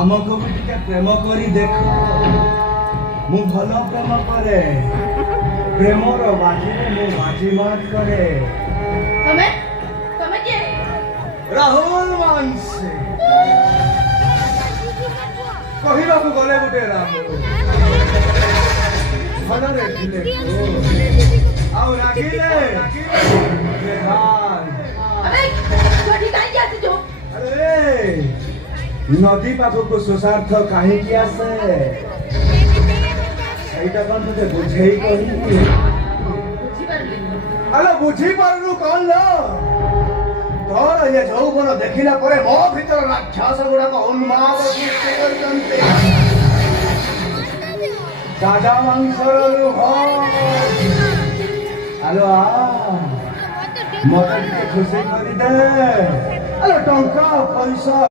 आमको भी टिके प्रेम करी देख मु भल प्रेम करे प्रेमर बाजी मु बाजी मात करे तमे तमे के राहुल मानसे कहिबा को गले गुटे राहुल भलरे दिले आउ रागिले बेहाल अबे छोटी काई के आसे जो अरे नदी पाखक सुसार्थ कहीं आसे এইটা কোন তুই বুঝেই কহি बुझी परली আরে বুঝি পারলু কোন লো তোর এই যৌবন দেখিলা পরে মো ভিতর রাক্ষস গুড়াক উন্মাদ সৃষ্টি করছন্তে দাদা মাংসর লুহ আলো আ মতে খুশি করি দে আরে টঙ্কা পয়সা